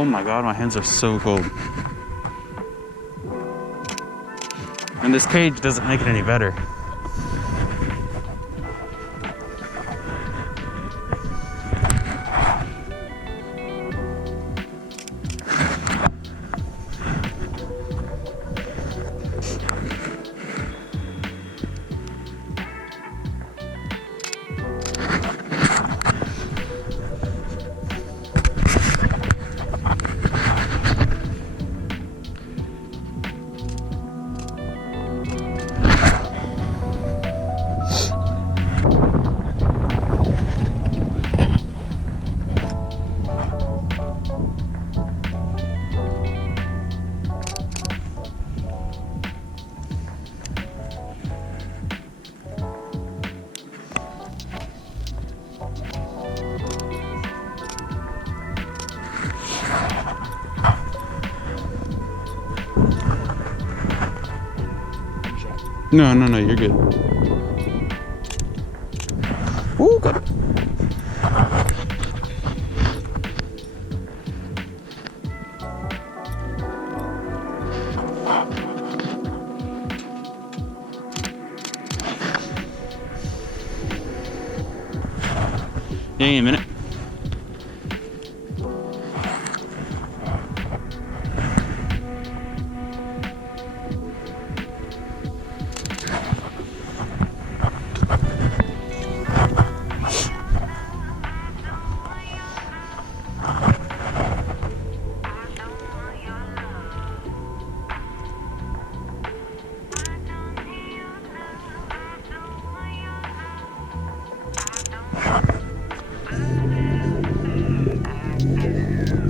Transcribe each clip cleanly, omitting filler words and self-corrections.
Oh my God, my hands are so cold. And this cage doesn't make it any better. No, you're good. Ooh, good. Hang on a minute.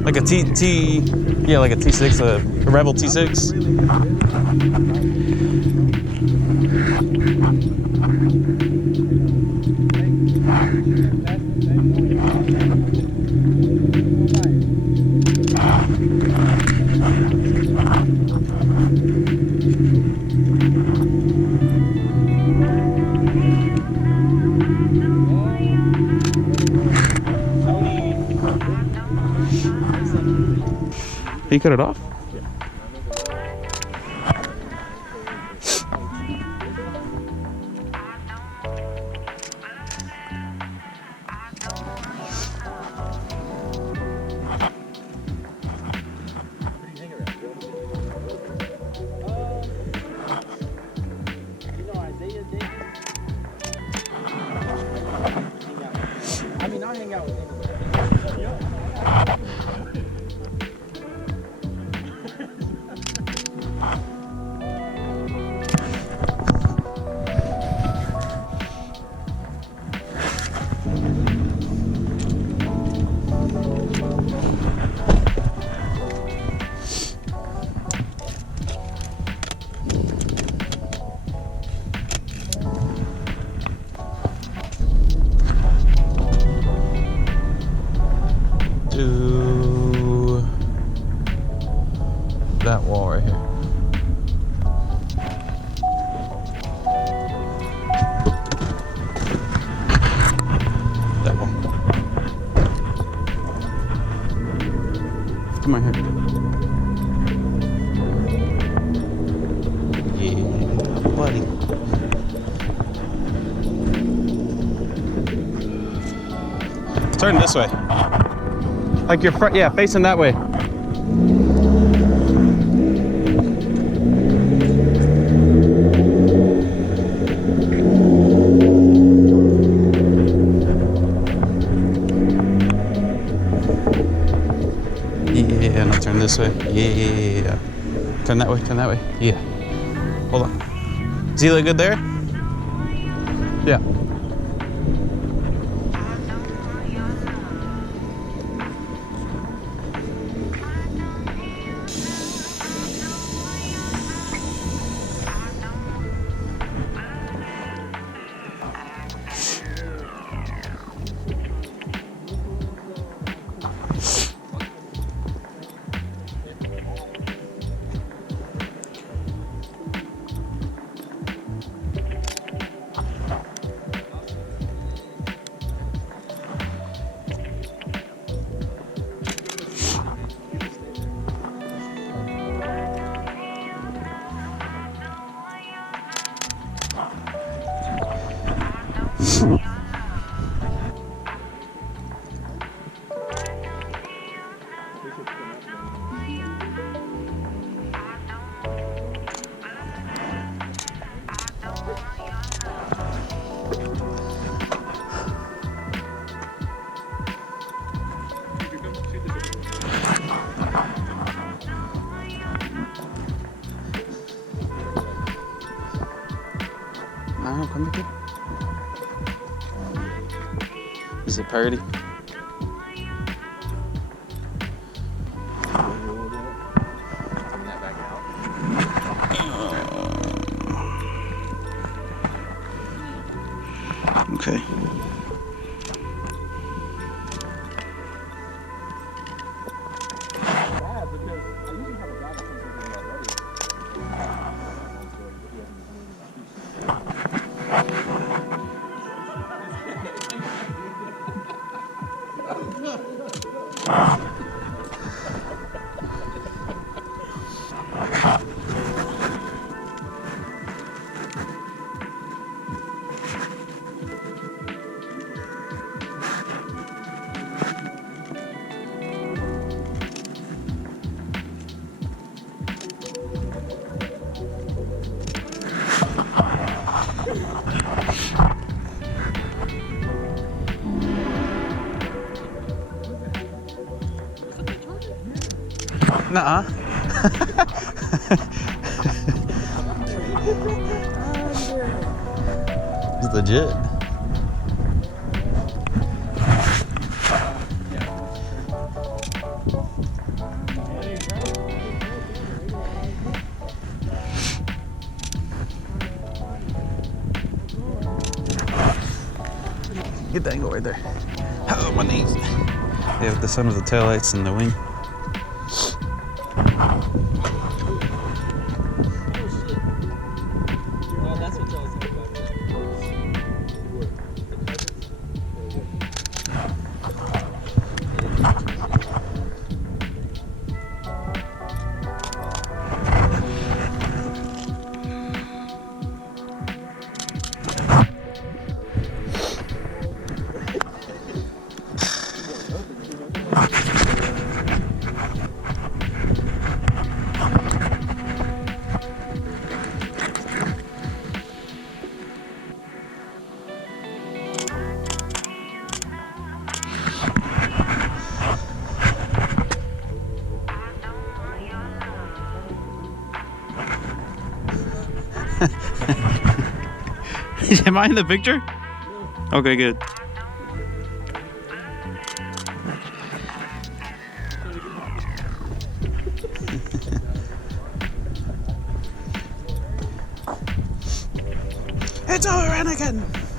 Like a like a T6, a Rebel T6. Can you cut it off? I mean, I hang out with him. To that wall right here. That one. Come on here. Yeah, buddy. Turn this way. Like your front, yeah, facing that way. Yeah, now turn this way. Yeah. Turn that way, Yeah. Hold on. Does he look good there? Yeah. No, come aquí. Is it party? Okay. Nuh-uh. It's legit. Get the angle right there. Oh, my knees. They have the sun of the taillights and the wing. Am I in the picture? Okay, good. It's over, Anakin!